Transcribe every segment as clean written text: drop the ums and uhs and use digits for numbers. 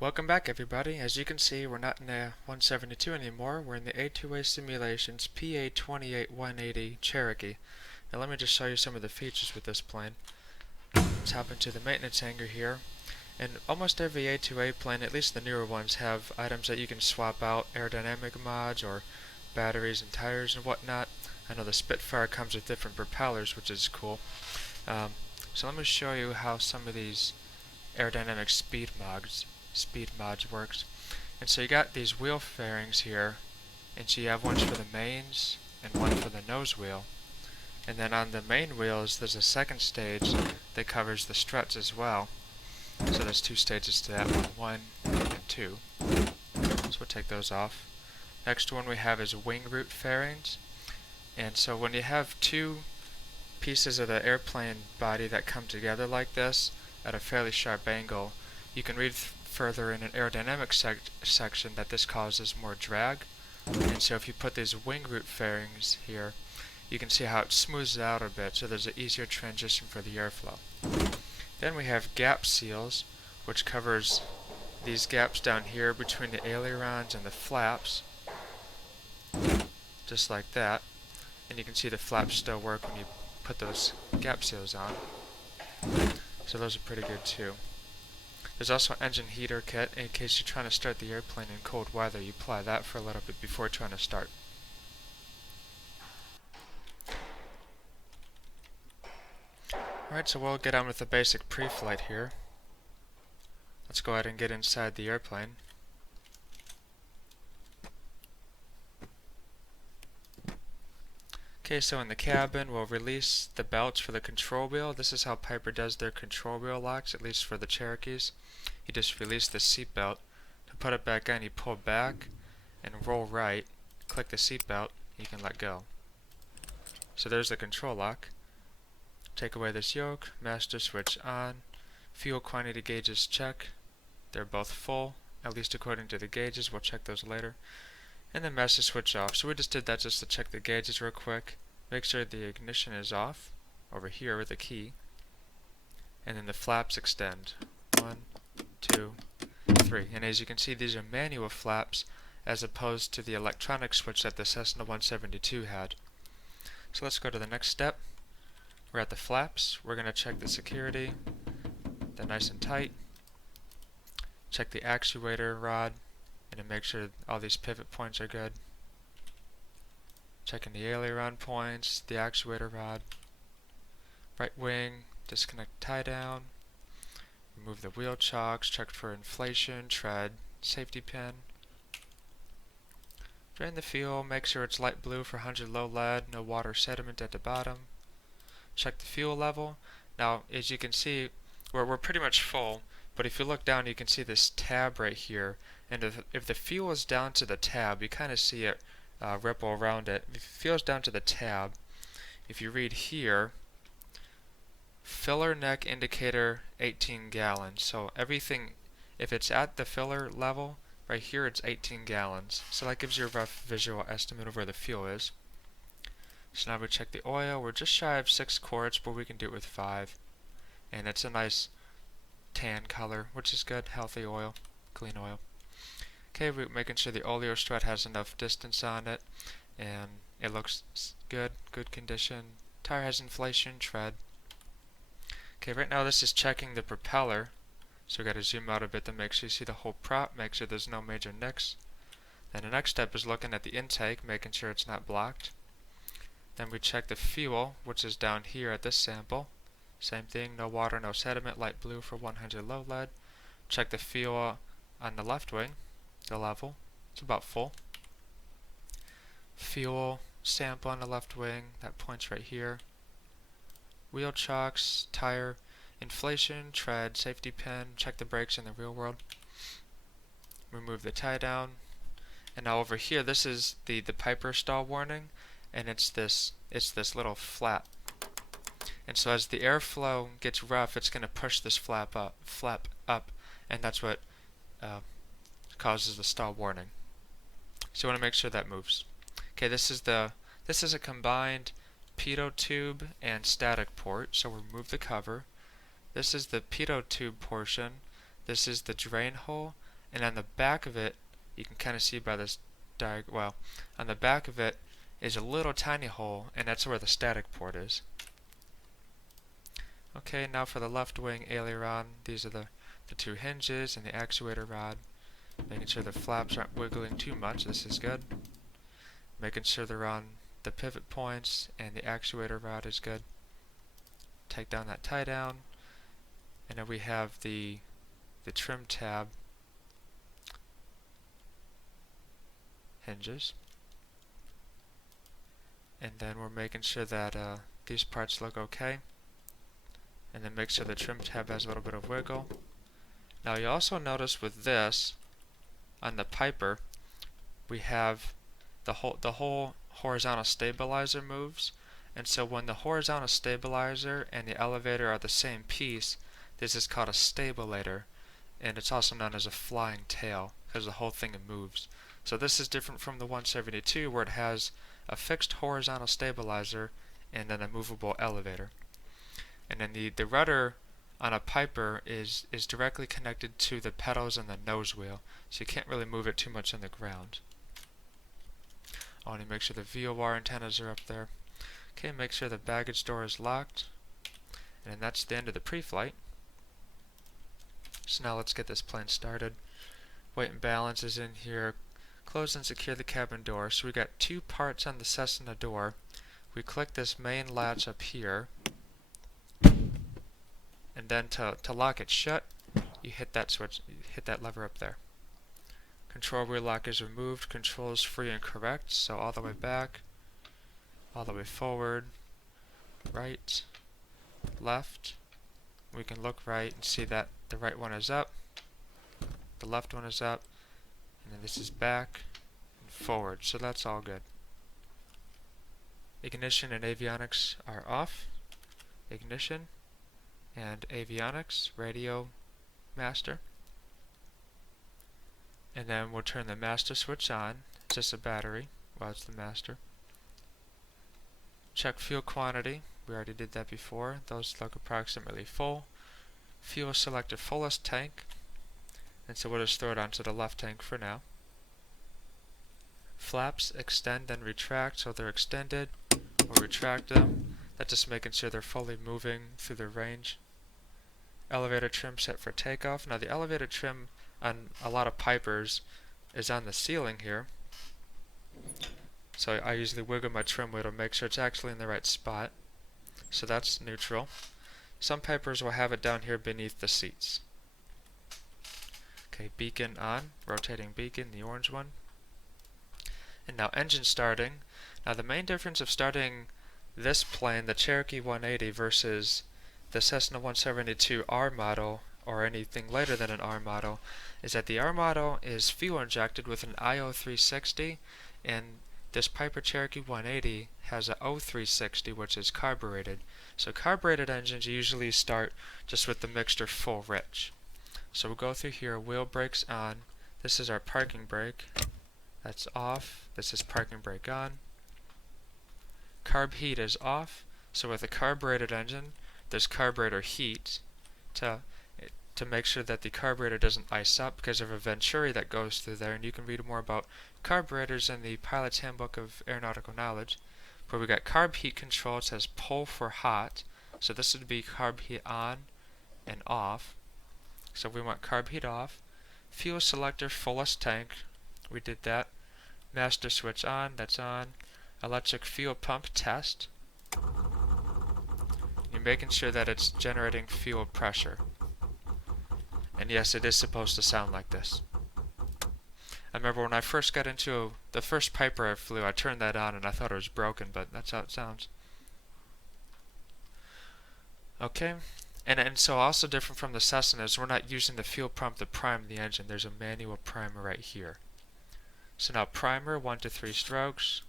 Welcome back everybody. As you can see, we're not in a 172 anymore, we're in the A2A Simulations PA-28-180 Cherokee. Now let me just show you some of the features with this plane. Let's hop into the maintenance hangar here. And almost every A2A plane, at least the newer ones, have items that you can swap out, aerodynamic mods or batteries and tires and whatnot. I know the Spitfire comes with different propellers, which is cool. So let me show you how some of these aerodynamic speed mods works. And so you got these wheel fairings here, and so you have ones for the mains and one for the nose wheel. And then on the main wheels there's a second stage that covers the struts as well. So there's two stages to that one and two. So we'll take those off. Next one we have is wing root fairings. And so when you have two pieces of the airplane body that come together like this at a fairly sharp angle, you can read further in an aerodynamic section that this causes more drag. And so if you put these wing root fairings here, you can see how it smooths it out a bit, so there's an easier transition for the airflow. Then we have gap seals, which covers these gaps down here between the ailerons and the flaps, just like that. And you can see the flaps still work when you put those gap seals on. So those are pretty good too. There's also an engine heater kit in case you're trying to start the airplane in cold weather. You apply that for a little bit before trying to start. Alright, so we'll get on with the basic pre-flight here. Let's go ahead and get inside the airplane. Okay, so in the cabin we'll release the belts for the control wheel. This is how Piper does their control wheel locks, at least for the Cherokees. You just release the seat belt. To put it back on, you pull back and roll right, click the seat belt, and you can let go. So there's the control lock. Take away this yoke, master switch on, fuel quantity gauges check. They're both full, at least according to the gauges. We'll check those later. And then master switch off. So we just did that just to check the gauges real quick. Make sure the ignition is off over here with the key. And then the flaps extend. 1, 2, 3. And as you can see, these are manual flaps as opposed to the electronic switch that the Cessna 172 had. So let's go to the next step. We're at the flaps. We're going to check the security. They're nice and tight. Check the actuator rod and to make sure all these pivot points are good. Checking the aileron points, the actuator rod. Right wing, disconnect tie down. Remove the wheel chocks, check for inflation, tread, safety pin. Drain the fuel, make sure it's light blue for 100 low lead, no water sediment at the bottom. Check the fuel level. Now, as you can see, we're pretty much full, but if you look down, you can see this tab right here. And if the fuel is down to the tab, you kind of see it ripple around it. If it fuel's down to the tab, if you read here, filler neck indicator 18 gallons. So everything, if it's at the filler level, right here it's 18 gallons. So that gives you a rough visual estimate of where the fuel is. So now we check the oil. We're just shy of 6 quarts, but we can do it with 5. And it's a nice tan color, which is good. Healthy oil, clean oil. Okay, we're making sure the oleo strut has enough distance on it, and it looks good, good condition. Tire has inflation, tread. Okay, right now this is checking the propeller, so we got to zoom out a bit to make sure you see the whole prop, make sure there's no major nicks. Then the next step is looking at the intake, making sure it's not blocked. Then we check the fuel, which is down here at this sample. Same thing, no water, no sediment, light blue for 100 low lead. Check the fuel on the left wing, the level, it's about full. Fuel sample on the left wing, that points right here. Wheel chocks, tire, inflation, tread, safety pin, check the brakes in the real world. Remove the tie down. And now over here, this is the Piper stall warning, and it's this little flap. And so as the airflow gets rough, it's going to push this flap up, and that's what causes the stall warning. So you want to make sure that moves. Okay, this is a combined pitot tube and static port. So we'll remove the cover. This is the pitot tube portion. This is the drain hole, And on the back of it, you can kind of see by this diagram, well, on the back of it is a little tiny hole, and that's where the static port is. Okay, now for the left wing aileron, these are the two hinges and the actuator rod. Making sure the flaps aren't wiggling too much, this is good. Making sure they're on the pivot points and the actuator rod is good. Take down that tie down, and then we have the trim tab hinges. And then we're making sure that these parts look okay. And then make sure the trim tab has a little bit of wiggle. Now you also notice with this, on the Piper, we have the whole horizontal stabilizer moves. And so when the horizontal stabilizer and the elevator are the same piece, this is called a stabilator. And it's also known as a flying tail, because the whole thing moves. So this is different from the 172, where it has a fixed horizontal stabilizer and then a movable elevator. And then the rudder on a Piper is directly connected to the pedals and the nose wheel, so you can't really move it too much on the ground. I want to make sure the VOR antennas are up there. Okay, make sure the baggage door is locked. And then that's the end of the pre-flight. So now let's get this plane started. Weight and balance is in here. Close and secure the cabin door. So we got two parts on the Cessna door. We click this main latch up here. And then to lock it shut, you hit that switch, you hit that lever up there. Control wheel lock is removed. Control is free and correct. So all the way back, all the way forward, right, left. We can look right and see that the right one is up, the left one is up, and then this is back and forward. So that's all good. Ignition and avionics are off. Ignition and avionics, radio, master. And then we'll turn the master switch on. It's just a battery while it's the master. Check fuel quantity. We already did that before. Those look approximately full. Fuel selector fullest tank. And so we'll just throw it onto the left tank for now. Flaps extend and retract, so they're extended. We'll retract them. That's just making sure they're fully moving through the range. Elevator trim set for takeoff. Now the elevator trim on a lot of Pipers is on the ceiling here. So I usually wiggle my trim wheel to make sure it's actually in the right spot. So that's neutral. Some Pipers will have it down here beneath the seats. Okay, beacon on, rotating beacon, the orange one. And now engine starting. Now the main difference of starting this plane, the Cherokee 180, versus the Cessna 172 R model, or anything later than an R model, is that the R model is fuel injected with an IO360, and this Piper Cherokee 180 has an O360, which is carbureted. So carbureted engines usually start just with the mixture full rich. So we'll go through here, wheel brakes on. This is our parking brake. That's off. This is parking brake on. Carb heat is off. So with a carbureted engine, there's carburetor heat to make sure that the carburetor doesn't ice up because of a venturi that goes through there, and you can read more about carburetors in the Pilot's Handbook of Aeronautical Knowledge. Where we got carb heat control, it says pull for hot, so this would be carb heat on and off. So we want carb heat off. Fuel selector fullest tank, we did that. Master switch on, that's on. Electric fuel pump test. You're making sure that it's generating fuel pressure. And yes, it is supposed to sound like this. I remember when I first got into the first Piper I flew, I turned that on and I thought it was broken, but that's how it sounds. Okay, and so also different from the Cessna is we're not using the fuel pump to prime the engine. There's a manual primer right here. So now primer, 1 to 3 strokes.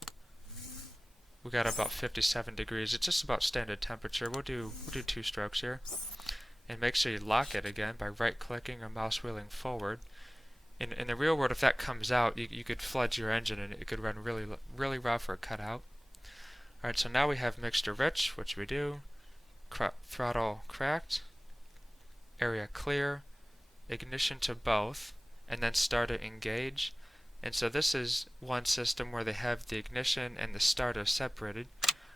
We got about 57 degrees. It's just about standard temperature. We'll do 2 strokes here. And make sure you lock it again by right-clicking or mouse wheeling forward. In the real world, if that comes out, you could flood your engine and it could run really rough or cut out. Alright, so now we have mixture rich, which we do. Throttle cracked. Area clear. Ignition to both. and then starter engage. And so this is one system where they have the ignition and the starter separated.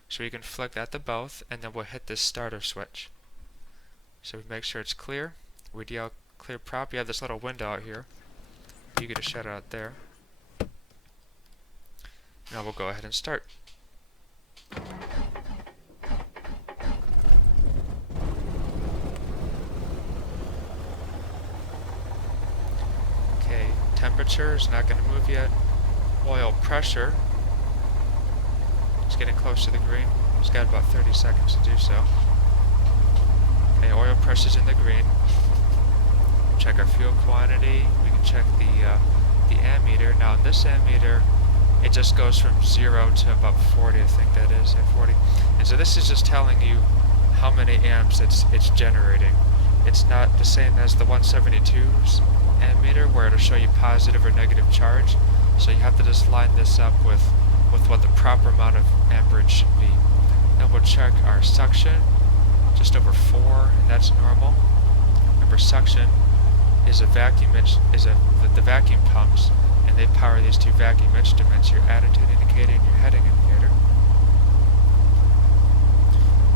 So we can flick that to both, and then we'll hit this starter switch. So we make sure it's clear. We DL clear prop. You have this little window out here. You get a shut out there. Now we'll go ahead and start. Okay, temperature is not going to move yet. Oil pressure. It's getting close to the green. It's got about 30 seconds to do so. Okay, oil pressure's in the green. Check our fuel quantity. We can check the ammeter. Now in this ammeter, it just goes from 0 to about 40, I think that is, at 40. And so this is just telling you how many amps it's generating. It's not the same as the 172's ammeter, where it'll show you positive or negative charge. So you have to just line this up with what the proper amount of amperage should be. Then we'll check our suction, just over 4, and that's normal. Remember, suction is a vacuum the vacuum pumps, and they power these two vacuum instruments, your attitude indicator and your heading indicator.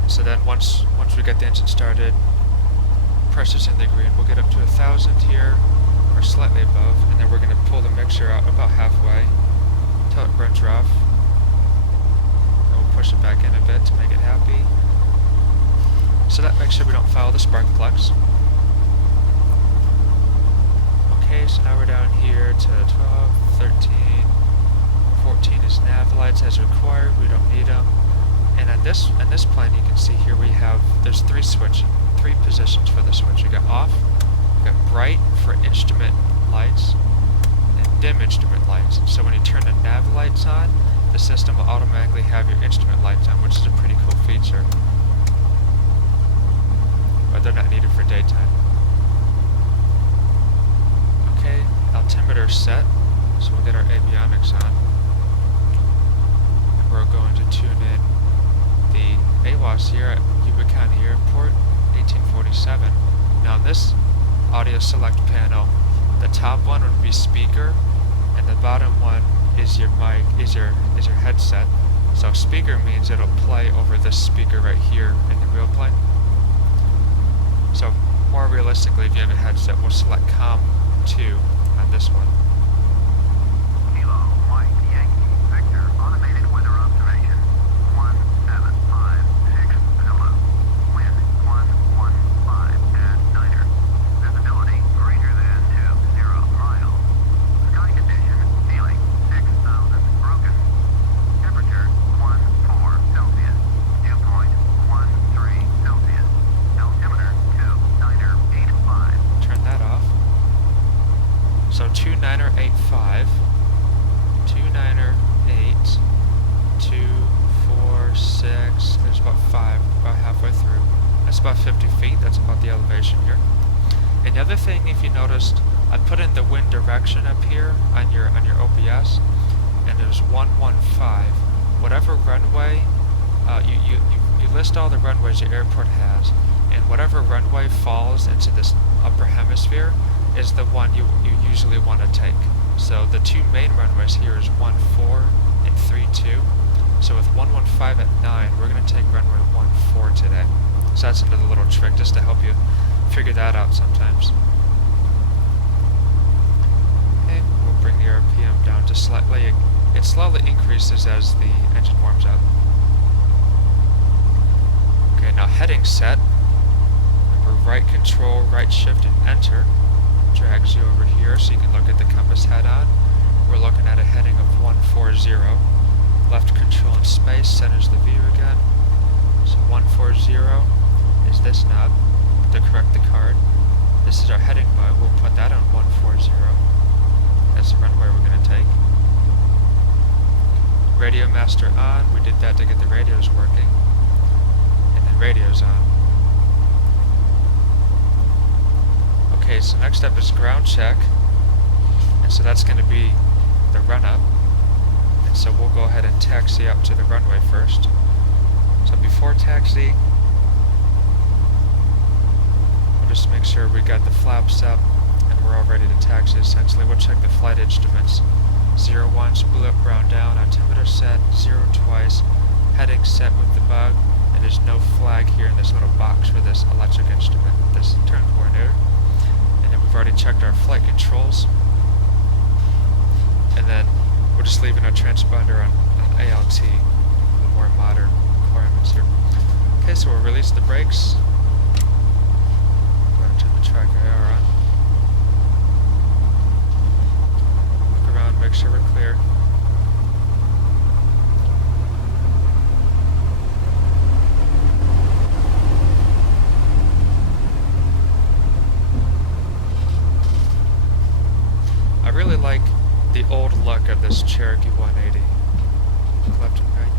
So then once we get the engine started, pressure's in the green, we'll get up to 1,000 here, or slightly above, and then we're going to pull the mixture out about halfway until it burns rough. And we'll push it back in a bit to make it happy. So that makes sure we don't foul the spark plugs. Okay, so now we're down here to 12, 13, 14 is nav lights as required. We don't need them. And on this plane, you can see here there's three positions for the switch. You got off, you got bright for instrument lights, and dim instrument lights. So when you turn the nav lights on, the system will automatically have your instrument lights on, which is a pretty cool feature. But they're not needed for daytime. Okay, altimeter set, so we'll get our avionics on. And we're going to tune in the AWAS here at Yuba County Airport, 1847. Now in this audio select panel, the top one would be speaker, and the bottom one is your mic, is your headset. So speaker means it'll play over this speaker right here in the real plane. So more realistically, if you have a headset, we'll select COM 2 on this one. Kilo, Mike, Yankee, Victor, automated weather observation, 1756, Zulu, wind, 115, and niner, visibility greater than 20 miles, sky condition, feeling 6,000, broken, temperature, 14 Celsius, dew point, 13 Celsius, altimeter, 2985. Turn that off. So 2985, 298, 246, there's about 5, about halfway through. That's about 50 feet, that's about the elevation here. And the other thing, if you noticed, I put in the wind direction up here on your OBS, and there's 115. Whatever runway, you list all the runways your airport has, and whatever runway falls into this upper hemisphere is the one you usually want to take. So the two main runways here is 14 and 32. So with 115 at 9, we're going to take runway 14 today. So that's another little trick just to help you figure that out sometimes. And we'll bring the RPM down to slightly. It slowly increases as the engine warms up. Okay, now heading set. Remember, right control, right shift, and enter. Drags you over here so you can look at the compass head on. We're looking at a heading of 140. Left control and space centers the view again. So 140 is this knob to correct the card. This is our heading button. We'll put that on 140. That's the runway we're going to take. Radio master on. We did that to get the radios working. And then radio's on. Okay, so next up is ground check, and so that's going to be the run-up, and so we'll go ahead and taxi up to the runway first. So before taxi, we'll just make sure we got the flaps up and we're all ready to taxi essentially. We'll check the flight instruments. 01, spool up, ground down, altimeter set, 0 twice, heading set with the bug, and there's no flag here in this little box for this electric instrument, this turn coordinator. And then we've already checked our flight controls. And then we're just leaving our transponder on ALT, the more modern requirements here. Okay, so we'll release the brakes. Go ahead and turn the track IR on. Look around, make sure we're clear. I really like the old look of this Cherokee 180. Left and right.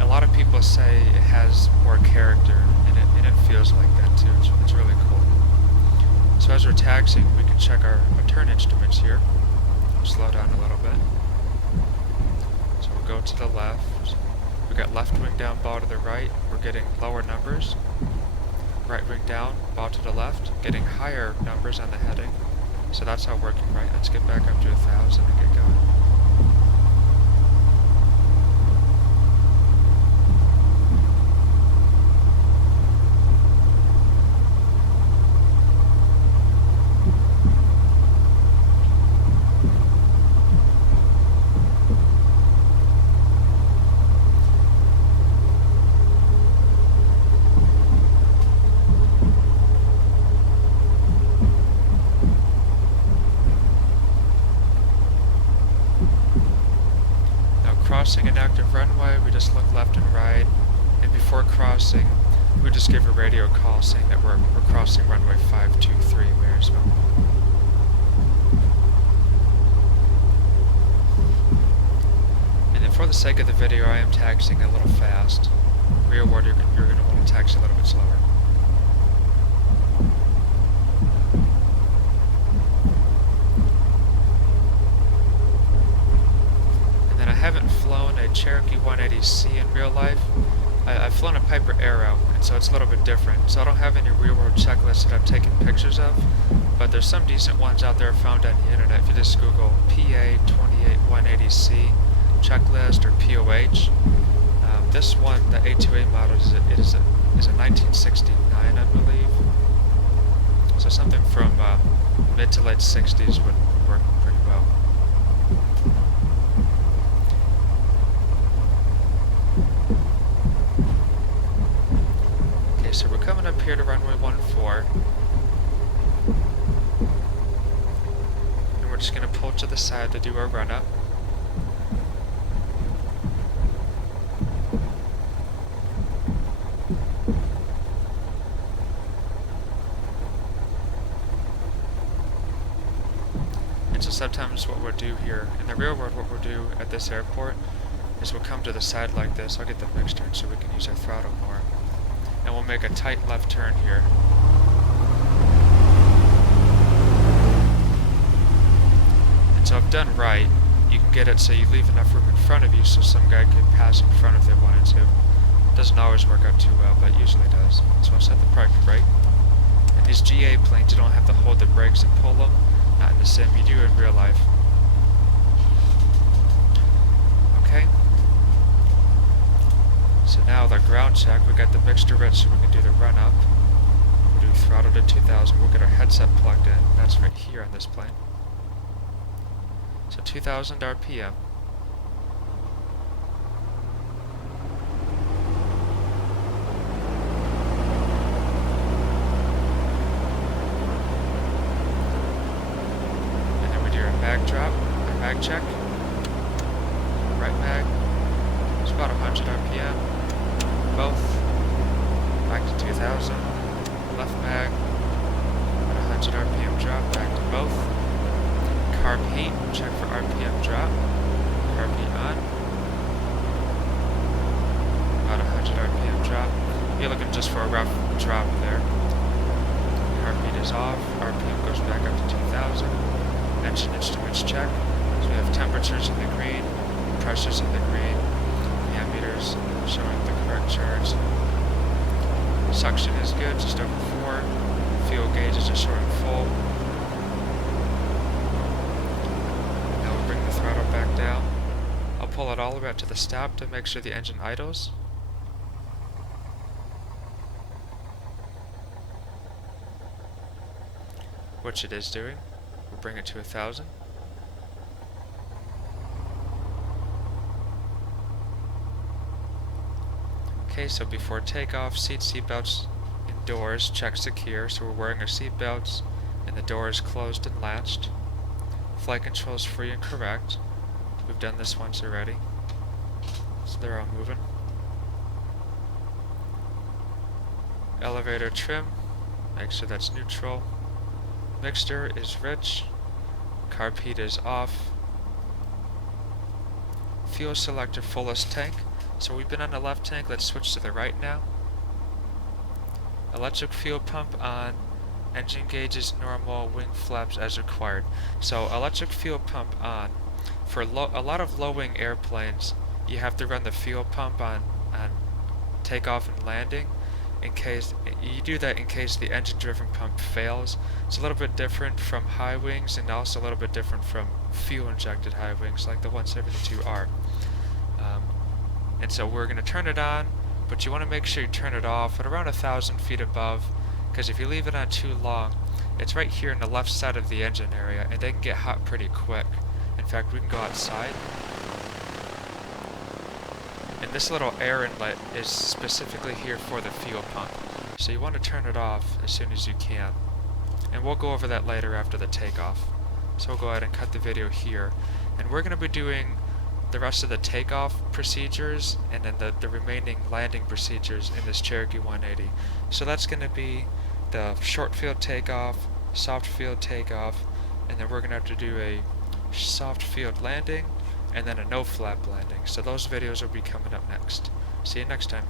A lot of people say it has more character, and it feels like that too. It's really cool. So as we're taxiing, we can check our turn instruments here. Slow down a little bit. So we'll go to the left. We got left wing down, bow to the right. We're getting lower numbers. Right wing down, bow to the left. Getting higher numbers on the heading. So that's how working right. Let's get back up to 1,000 and get going. Crossing an active runway, we just look left and right, and before crossing, we just give a radio call saying that we're crossing runway 523 Marysville. And then for the sake of the video, I am taxiing a little fast. Rearward, you're going to want to taxi a little bit slower. I haven't flown a Cherokee 180C in real life. I've flown a Piper Arrow, and so it's a little bit different. So I don't have any real-world checklists that I've taken pictures of, but there's some decent ones out there found on the internet. If you just Google PA-28-180C checklist or POH, this one, the A2A model, is a 1969, I believe. So something from mid to late 60s would work pretty well. So we're coming up here to runway 14, and we're just going to pull to the side to do our run up. And so sometimes what we'll do here, in the real world what we'll do at this airport, is we'll come to the side like this. I'll get the mixed turn so we can use our throttle more. And we'll make a tight left turn here. And so I've done right. You can get it so you leave enough room in front of you so some guy could pass in front if they wanted to. Doesn't always work out too well, but it usually does. So I'll set the parking brake. And these GA planes, you don't have to hold the brakes and pull them. Not in the sim, you do in real life. Okay. So now with our ground check, we got the mixture ready so we can do the run up. We'll do throttle to 2,000. We'll get our headset plugged in. That's right here on this plane. So 2,000 RPM. And then we do our mag drop, our mag check. Right mag. It's about 100 RPM. Both. Back to 2,000. Left mag. About 100 RPM drop. Back to both. Carb heat. Check for RPM drop. Carb heat on. About 100 RPM drop. You're looking just for a rough drop there. Carb heat is off. RPM goes back up to 2,000. Engine instruments check. So we have temperatures in the green. Pressures in the green. Ammeters showing the correct charge. Suction is good, just over 4. fuel gauges are showing full. Now we'll bring the throttle back down. I'll pull it all the way up to the stop to make sure the engine idles. Which it is doing. We'll bring it to 1,000. Okay, so before takeoff, seat belts and doors check secure, so we're wearing our seat belts and the door is closed and latched. Flight control is free and correct. We've done this once already, so they're all moving. Elevator trim, make sure that's neutral. Mixture is rich. Carb heat is off. Fuel selector fullest tank. So we've been on the left tank, let's switch to the right now. Electric fuel pump on. Engine gauges normal, wing flaps as required. So electric fuel pump on. For a lot of low-wing airplanes, you have to run the fuel pump on takeoff and landing. In case you do that in case the engine-driven pump fails. It's a little bit different from high wings and also a little bit different from fuel-injected high wings like the 172R. And so we're going to turn it on, but you want to make sure you turn it off at around 1,000 feet above, because if you leave it on too long, it's right here in the left side of the engine area, and they can get hot pretty quick. In fact, we can go outside. And this little air inlet is specifically here for the fuel pump. So you want to turn it off as soon as you can. And we'll go over that later after the takeoff. So we'll go ahead and cut the video here. And we're going to be doing the rest of the takeoff procedures and then the remaining landing procedures in this Cherokee 180. So that's going to be the short field takeoff, soft field takeoff, and then we're going to have to do a soft field landing and then a no flap landing. So those videos will be coming up next. See you next time.